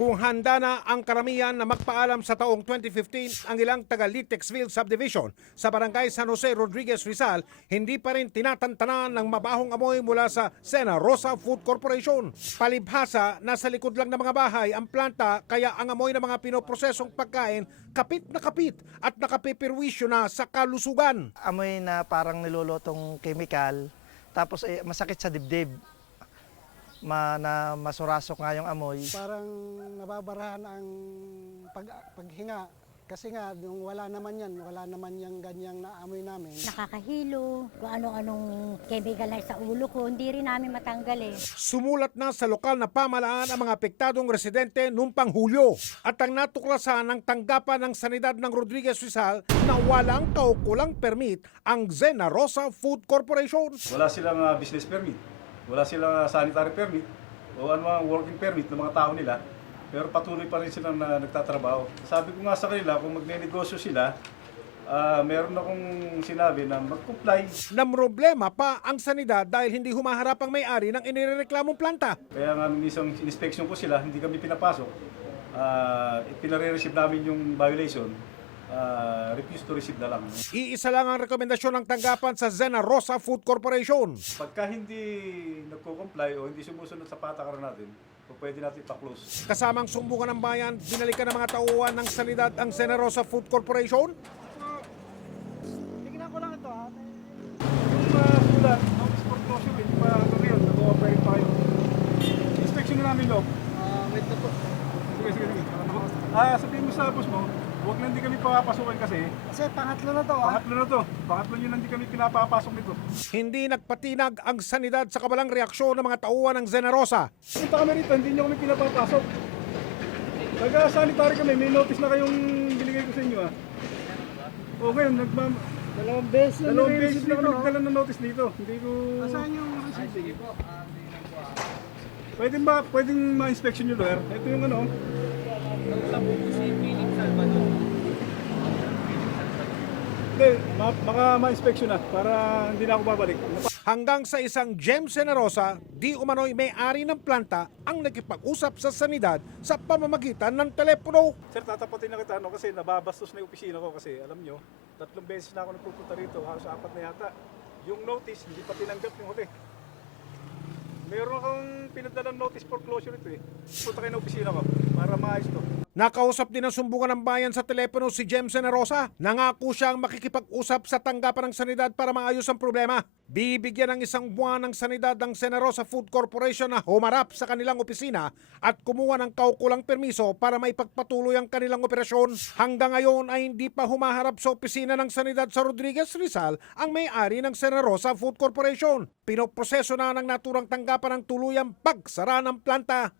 Kung handa na ang karamihan na magpaalam sa taong 2015 ang ilang taga Litexville Subdivision sa barangay San Jose Rodriguez Rizal, hindi pa rin tinatantanan ng mabahong amoy mula sa Sena Rosa Food Corporation. Palibhasa, nasa likod lang ng mga bahay ang planta kaya ang amoy ng mga pinoprosesong pagkain kapit at nakapipirwisyo na sa kalusugan. Amoy na parang nilulutong chemical, tapos masakit sa dibdib. Na masurasok nga yung amoy. Parang nababarahan ang paghinga. Kasi nga, yung wala naman yung ganyang naamoy namin. Nakakahilo, kung ano-anong chemical na sa ulo ko, hindi rin namin matanggal eh. Sumulat na sa lokal na pamahalaan ang mga apektadong residente noong Panghulyo at ang natuklasan ng tanggapan ng sanidad ng Rodriguez Rizal na walang kaukulang permit ang Sena Rosa Food Corporation. Wala silang business permit, wala silang sanitary permit o anumang working permit ng mga tao nila. Pero patuloy pa rin silang nagtatrabaho. Sabi ko nga sa kanila, kung magne-negosyo sila, meron akong sinabi na mag-comply. Namroblema pa ang sanidad dahil hindi humaharap ang may-ari ng inireklamong planta. Kaya nga nung isang inspection ko sila, hindi kami pinapasok. Pinare-receive namin yung violation. Refuse to receive na lang. Iisa lang ang rekomendasyon ng tanggapan sa Sena Rosa Food Corporation. Pagka hindi nagko-comply o hindi sumusunod sa patakaran natin, pwede natin pa-close. Kasamang sumbungan ng bayan, binalikan ng mga tauhan ng sanidad ang Sena Rosa Food Corporation. Tingnan ko lang ito ha. Yung ulan, notice for closure, hindi pa hanggang ngayon, nag-operate pa kayo. Inspection na namin, Lok. Wait na po. Sige. Sabihin mo sa boss mo, huwag na hindi kami papapasukin kasi. Kasi pangatlo na to ha. Pangatlo yun hindi kami pinapapasok nito. Hindi nagpatinag ang sanidad sa kabalang reaksyon ng mga tauhan ng Sena Rosa. Punta kami rito, hindi nyo kami pinapapasok. Taga-sanitary kami, may notice na kayong binigay ko sa inyo ha. O ngayon, Dalawang beses na dalawang beses na ako no? nagdala ng notice dito. Hindi ko... Saan yung receipt? Sige po. Pwedeng ma-inspection nyo, lawyer? Ito yung ano. Hindi, baka ma-inspection na para hindi na ako babalik. Hanggang sa isang Gem Sena Rosa, di umano'y may-ari ng planta ang nakipag-usap sa sanidad sa pamamagitan ng telepono. Sir, tatapatin na kita kasi nababastos na yung opisina ko kasi alam nyo, 3 beses na ako nagpupunta rito, halos 4 na yata. Yung notice, hindi pa tinanggap yung hotel. Meron akong pinadalang notice for closure ito eh. Punta kayo na opisina ko para maayos to. Nakausap din ang sumbungan ng bayan sa telepono si Gem Sena Rosa. Nangako siyang makikipag-usap sa tanggapan ng sanidad para maayos ang problema. Bibigyan ng 1 buwan ng sanidad ng Sena Rosa Food Corporation na humarap sa kanilang opisina at kumuha ng kaukulang permiso para maipagpatuloy ang kanilang operasyon. Hanggang ngayon ay hindi pa humaharap sa opisina ng sanidad sa Rodriguez Rizal ang may-ari ng Sena Rosa Food Corporation. Pinoproseso na ng naturang tanggapan ng tuluyang pagsara ng planta.